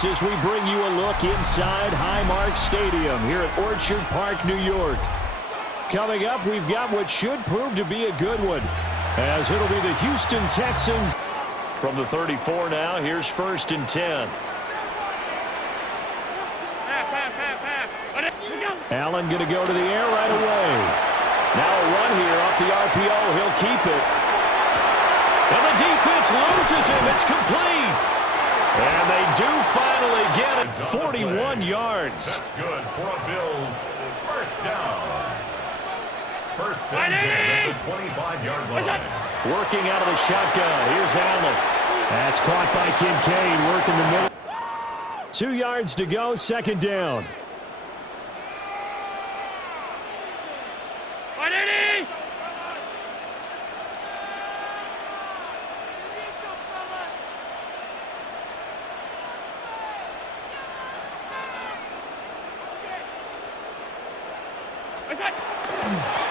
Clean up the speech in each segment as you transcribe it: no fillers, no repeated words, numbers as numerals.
As we bring you a look inside Highmark Stadium here at Orchard Park, New York. Coming up, we've got what should prove to be a good one, as it'll be the Houston Texans. From the 34 now, here's 1st and 10. Allen going to go to the air right away. Now a run here off the RPO. He'll keep it. And the defense loses him. It's complete. And they do finally get it. 41 yards. That's good for a Bills first down. 1st and 10 at the 25-yard line. Working out of the shotgun. Here's Allen. That's caught by Kincaid. Working the middle. 2 yards to go. 2nd down.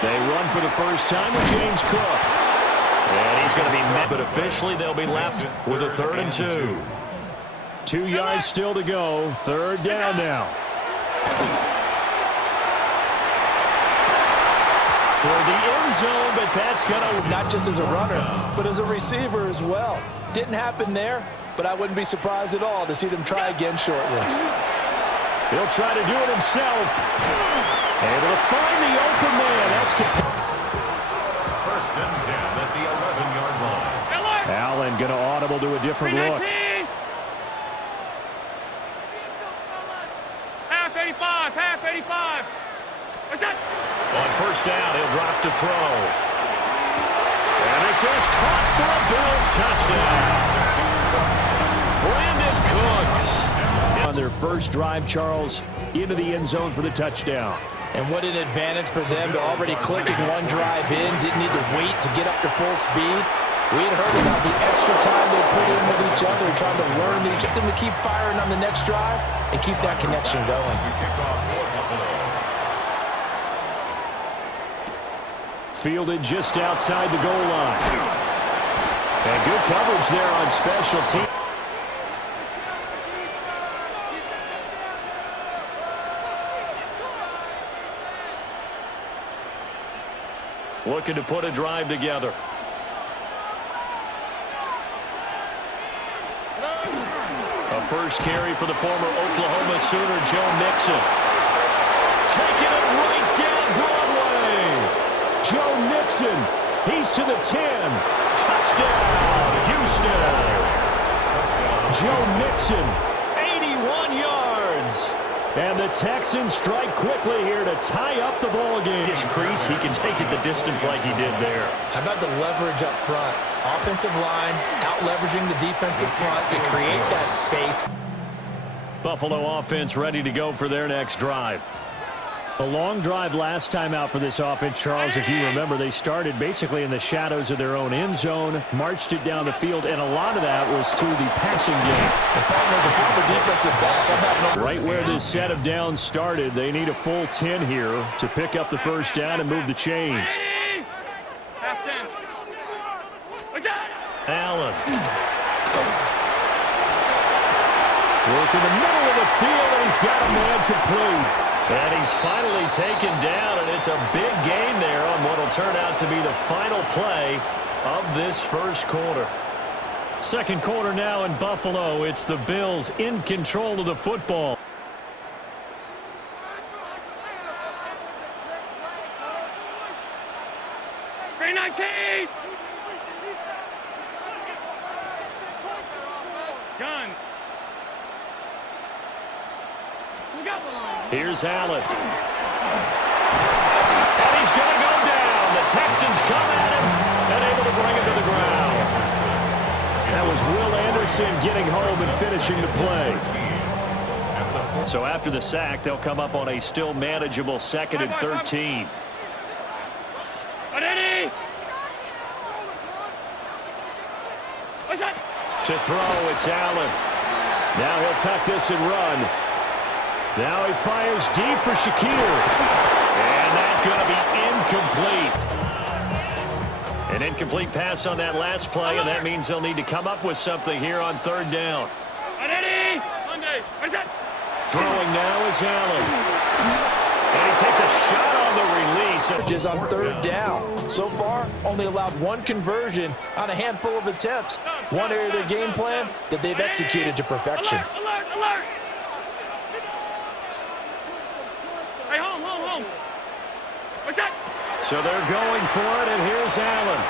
They run for the first time with James Cook. And he's going to be met, but officially they'll be left with a 3rd and 2. 2 yards still to go. 3rd down now. Toward the end zone, but that's going to... Not just as a runner, but as a receiver as well. Didn't happen there, but I wouldn't be surprised at all to see them try again shortly. He'll try to do it himself. Able to find the open man. That's 1st and 10 at the 11-yard line. Allen going to audible to a different look. Half 85, half 85. What's that? On 1st down, he'll drop to throw. And this is caught for a Bills touchdown. Brandon Cooks. On their first drive, Charles, into the end zone for the touchdown. And what an advantage for them to already clicking one drive in. Didn't need to wait to get up to full speed. We had heard about the extra time they put in with each other, trying to learn each other to keep firing on the next drive and keep that connection going. Fielded just outside the goal line. And good coverage there on special teams. Looking to put a drive together. A first carry for the former Oklahoma Sooner, Joe Mixon. Taking it right down Broadway. Joe Mixon, he's to the 10. Touchdown, Houston. Joe Mixon, 81 yards. And the Texans strike quickly here to tie up the ball game. His crease, he can take it the distance like he did there. How about the leverage up front? Offensive line out-leveraging the defensive front to create that space. Buffalo offense ready to go for their next drive. A long drive last time out for this offense, Charles. If you remember, they started basically in the shadows of their own end zone, marched it down the field, and a lot of that was through the passing game. The problem is a former defensive back. Right where this set of downs started, they need a full 10 here to pick up the first down and move the chains. Allen. Working the middle of the field, and he's got a man complete. And he's finally taken down, and it's a big gain there on what will turn out to be the final play of this first quarter. Second quarter now in Buffalo. It's the Bills in control of the football. Gun. Here's Allen. And he's going to go down. The Texans come at him and able to bring him to the ground. That was Will Anderson getting home and finishing the play. So after the sack, they'll come up on a still manageable 2nd and 13. To throw, it's Allen. Now he'll tuck this and run. Now he fires deep for Shakir. And that's going to be incomplete. An incomplete pass on that last play, and that means they'll need to come up with something here on 3rd down. Throwing now is Allen. And he takes a shot on the release. Is on third down. So far, only allowed one conversion on a handful of attempts. One area of their game plan that they've executed to perfection. Alert, alert! Hey, home. What's that? So they're going for it, and here's Allen.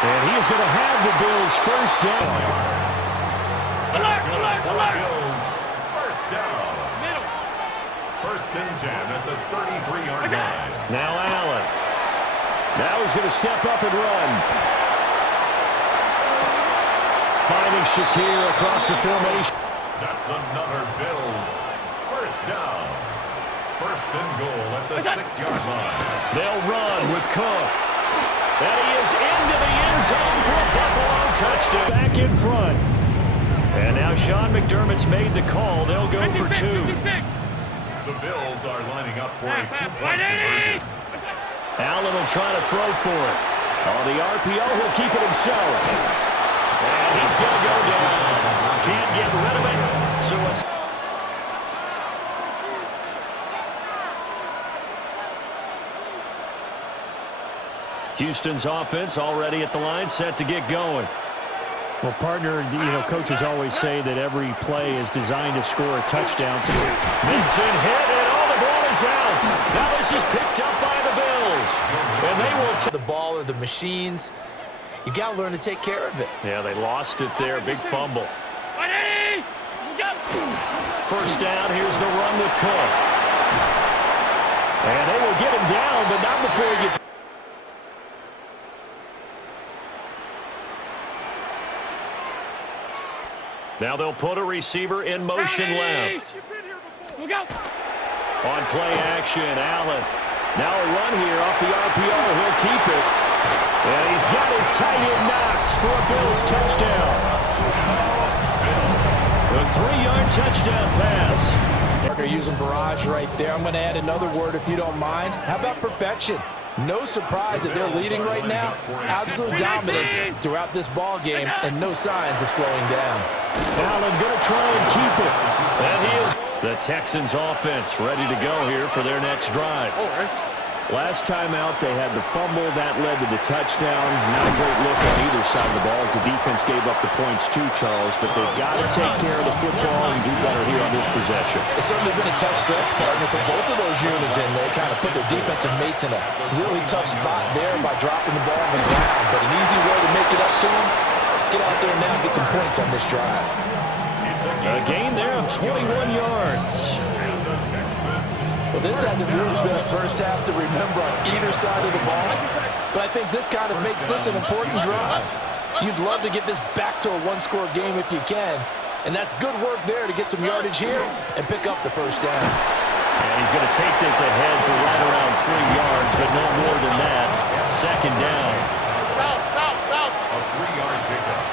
And he is going to have the Bills first down. Alert! Bills first down. Middle. First and 10 at the 33-yard line. Now Allen. Now he's going to step up and run. Finding Shakir across the formation. That's another Bills first down. First and goal at the 6-yard line. They'll run with Cook. And he is into the end zone for a Buffalo touchdown. Back in front. And now Sean McDermott's made the call. They'll go for 2. 56. The Bills are lining up for a 2-point conversion. Allen will try to throw for it. On the RPO, he'll keep it himself. And he's going to go down. Can't get rid of it. So it's Houston's offense already at the line, set to get going. Well, partner, coaches always say that every play is designed to score a touchdown. Mixon hit, and all the ball is out. Now this is picked up by the Bills. And they will take The ball or the machines, you got to learn to take care of it. Yeah, they lost it there. Big fumble. Ready? Go. First down, here's the run with Cook. And they will get him down, but not before he gets... Now they'll put a receiver in motion left. Look out. On play action, Allen. Now a run here off the RPO. He'll keep it. And he's got his tight end Knox for a Bills touchdown. A 3-yard touchdown pass. They're using barrage right there. I'm going to add another word if you don't mind. How about perfection? No surprise that they're leading right now. Absolute dominance throughout this ball game and no signs of slowing down. Allen going to try and keep it. And he is. The Texans offense ready to go here for their next drive. Last time out, they had the fumble. That led to the touchdown. Not a great look on either side of the ball as the defense gave up the points too, Charles. But they've got to take care of the football and do better here on this possession. It's certainly been a tough stretch, partner, for both of those units in there. Kind of put their defensive mates in a really tough spot there by dropping the ball on the ground. But an easy way to make it up to them, get out there now and get some points on this drive. A gain there of 21 yards. Well, this hasn't really been a first half to remember on either side of the ball, but I think this kind of makes this an important drive. You'd love to get this back to a one-score game if you can, and that's good work there to get some yardage here and pick up the first down. And he's going to take this ahead for right around 3 yards, but no more than that. Second down. A 3-yard pickup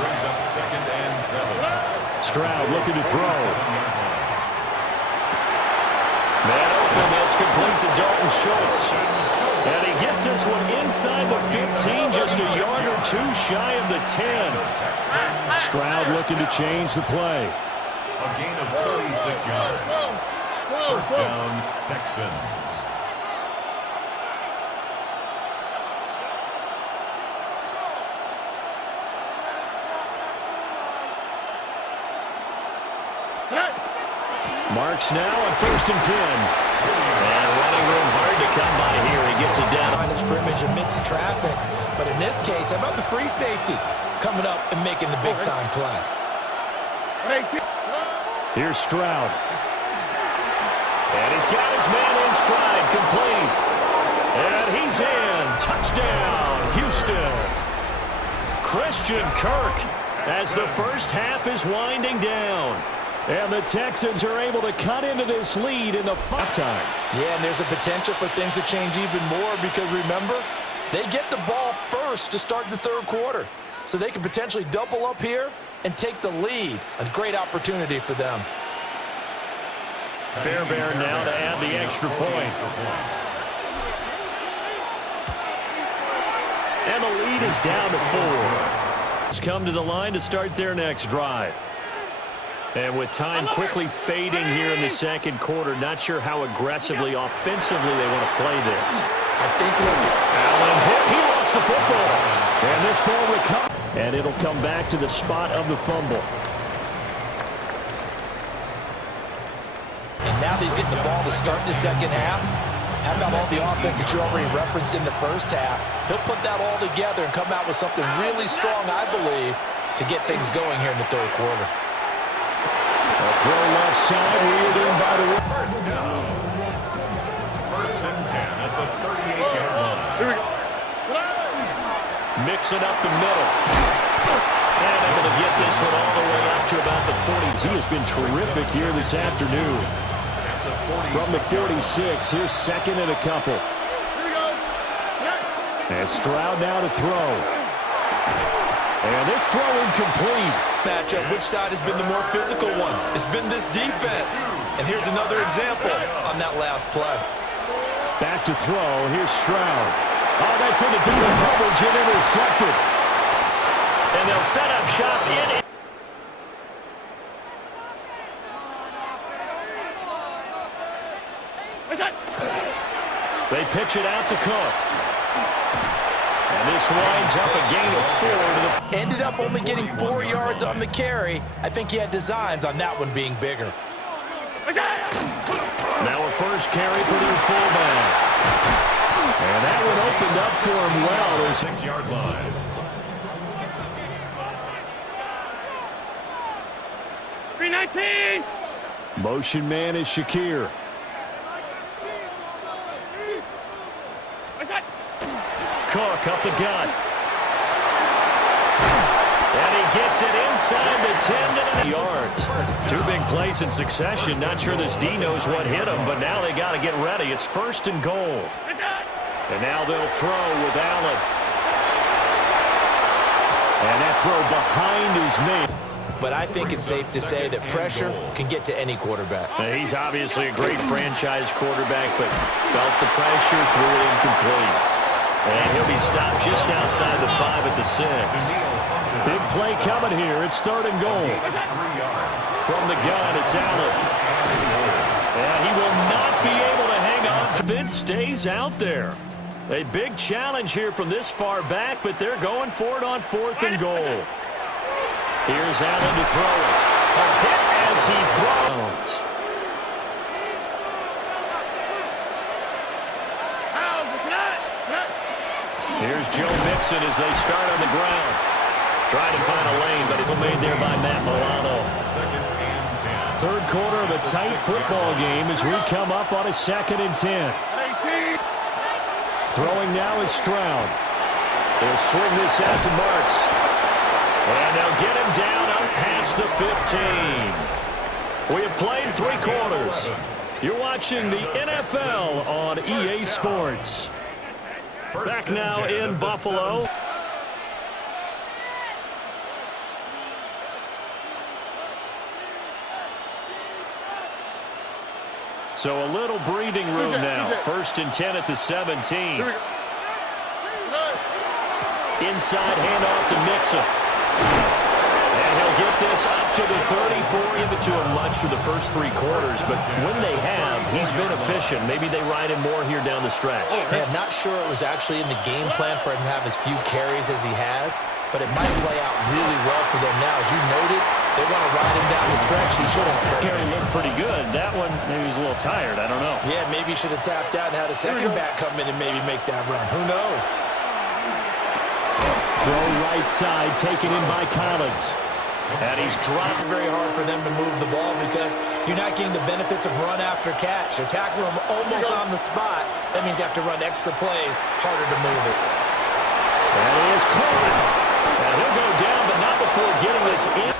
brings up 2nd and 7. Stroud looking to throw. Man open, that's complete to Dalton Schultz. And he gets this one inside the 15, just a yard or 2 shy of the 10. Stroud looking to change the play. A gain of 36 yards. First down, Texans. Marks now on 1st and 10. And running room hard to come by here. He gets it down. Line of scrimmage amidst traffic, but in this case, how about the free safety coming up and making the big-time play? Here's Stroud. And he's got his man in stride, complete. And he's in. Touchdown, Houston. Christian Kirk as the first half is winding down. And the Texans are able to cut into this lead in the halftime. Yeah, and there's a potential for things to change even more because, remember, they get the ball first to start the third quarter. So they can potentially double up here and take the lead. A great opportunity for them. Fairbairn now to add the extra point. And the lead is down to 4. Come to the line to start their next drive. And with time quickly fading here in the second quarter, not sure how aggressively, offensively they want to play this. I think Allen hit. He lost the football. And this ball recovers. And it'll come back to the spot of the fumble. And now he's getting the ball to start the second half. How about all the offense that you already referenced in the first half? He'll put that all together and come out with something really strong, I believe, to get things going here in the third quarter. A throw left side, reeled in by the First down. First and 10 at the 38-yard line. Here we go. mixing up the middle. And able to get this one all the way up to about the 40s. He has been terrific here this afternoon. From the 46, here's second and a couple. And Stroud now to throw. And this throw incomplete. Matchup, which side has been the more physical one? It's been this defense. And here's another example on that last play. Back to throw. Here's Stroud. Oh, that's into double coverage and intercepted. And they'll set up shop in it. They pitch it out to Cook. And this winds up a gain of 4 to the... Ended up only getting 4 yards on the carry. I think he had designs on that one being bigger. Now a first carry for their fullback. And that one opened up for him well. 6-yard line. Motion man is Shakir. Cook up the gut. And he gets it inside the 10 to the yards. 2 big plays in succession. Not sure this D knows what hit him, but now they got to get ready. It's first and goal. And now they'll throw with Allen. And that throw behind his man. But I think it's safe to say that pressure can get to any quarterback. He's obviously a great franchise quarterback, but felt the pressure, threw it incomplete. And he'll be stopped just outside the 5 at the 6. Big play coming here. It's third and goal. From the gun, it's Allen. And he will not be able to hang on. Vince stays out there. A big challenge here from this far back, but they're going for it on 4th and goal. Here's Allen to throw it. A hit as he throws. Here's Joe Mixon as they start on the ground. Trying to find a lane, but it's made there by Matt Milano. Second and 10. Third quarter of a tight football game as we come up on a 2nd and 10. Throwing now is Stroud. He'll swing this out to Marks. And they'll get him down up past the 15. We have played 3 quarters. You're watching the NFL on EA Sports. Back now in Buffalo. So a little breathing room now. 1st and 10 at the 17. Inside handoff to Mixon. And he'll get this up to the 34. Give it to him much for the first 3 quarters, but when they have, he's been efficient. Maybe they ride him more here down the stretch. Yeah, not sure it was actually in the game plan for him to have as few carries as he has, but it might play out really well for them now. As you noted, they want to ride him down the stretch. He should have. Carry looked pretty good. That one, maybe he was a little tired. I don't know. Yeah, maybe he should have tapped out and had a second back come in and maybe make that run. Who knows? Throw right side, taken in by Collins. And he's dropped. Very hard for them to move the ball because you're not getting the benefits of run after catch. They're tackling him almost on the spot. That means you have to run extra plays, harder to move it. And he is caught. And he'll go down, but not before getting this in.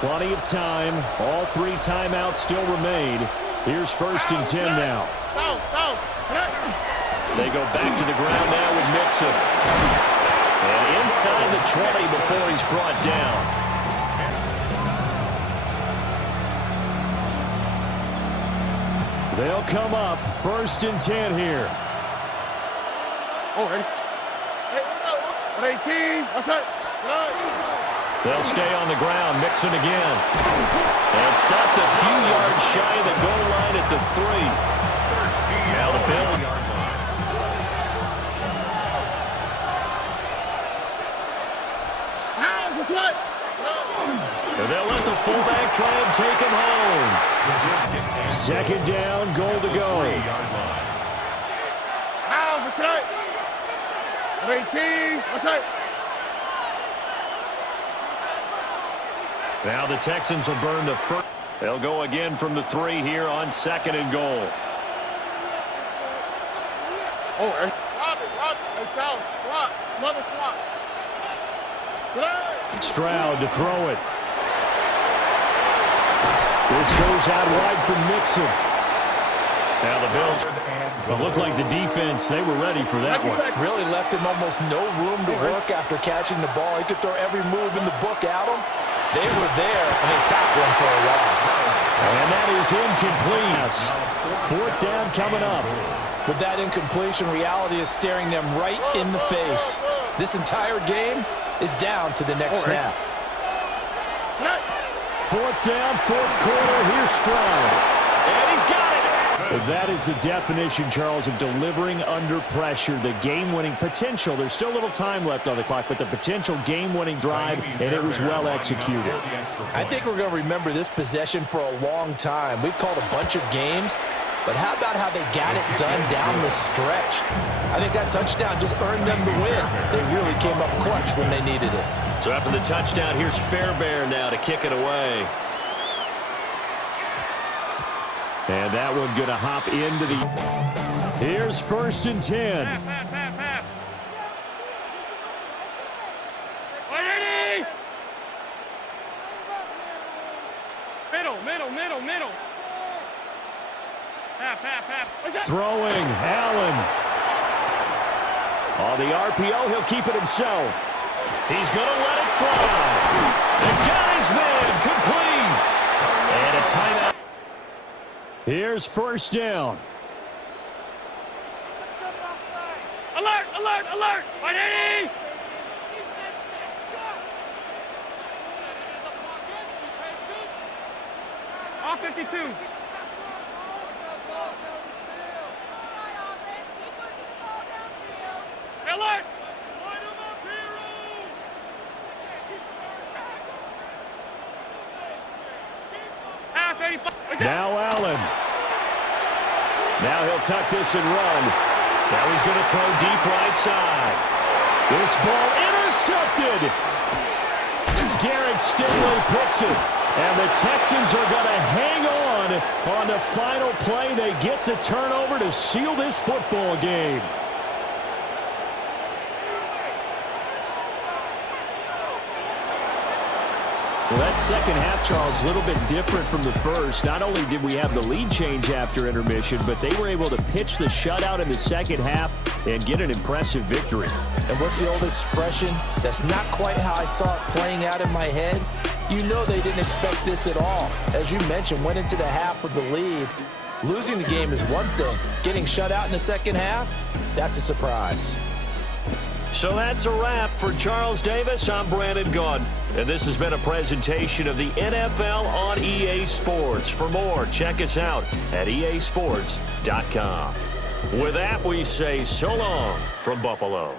Plenty of time. All 3 timeouts still remain. Here's 1st and 10 now. They go back to the ground now with Mixon. And inside the 20 before he's brought down. They'll come up 1st and 10 here. Oh, ready? 18. What's that? They'll stay on the ground. Mixon again. And stopped a few yards shy of the goal line at the 3. Now the Bills. They'll let the fullback try and take him home. 2nd down, goal to go. 18. What's that? Now the Texans will burn the first. They'll go again from the 3 here on 2nd and goal. Oh, hey. Hey, South. Swap. Another swap. Stroud to throw it. This goes out wide for Mixon. Now the Bills. It looked like the defense, they were ready for that one. Really left him almost no room to work after catching the ball. He could throw every move in the book at him. They were there, and they tackled him for a loss. And that is incomplete. 4th down coming up. With that incompletion, reality is staring them right in the face. This entire game is down to the next snap. 4th down, 4th quarter. Here's Stroud. And he's got it. That is the definition, Charles, of delivering under pressure. The game-winning potential. There's still a little time left on the clock, but the potential game-winning drive, and it was well executed. I think we're going to remember this possession for a long time. We've called a bunch of games, but how about how they got it done down the stretch? I think that touchdown just earned them the win. They really came up clutch when they needed it. So after the touchdown, here's Fairbairn now to kick it away. And that one going to hop into the... Here's 1st and 10. Half. 180. Middle. Half. Throwing, Allen. On the RPO, he'll keep it himself. He's going to let it fly. The guy's man complete. And a timeout. Here's 1st down. Alert. 180. All 52. Alert. Half 85. Now Allen. Now he'll tuck this and run. Now he's going to throw deep right side. This ball intercepted. Derek Stingley picks it. And the Texans are going to hang on the final play. They get the turnover to seal this football game. Well, that second half, Charles, a little bit different from the first. Not only did we have the lead change after intermission, but they were able to pitch the shutout in the second half and get an impressive victory. And what's the old expression? That's not quite how I saw it playing out in my head. You know they didn't expect this at all. As you mentioned, went into the half with the lead. Losing the game is one thing. Getting shut out in the second half, that's a surprise. So that's a wrap for Charles Davis. I'm Brandon Gunn, and this has been a presentation of the NFL on EA Sports. For more, check us out at easports.com. With that, we say so long from Buffalo.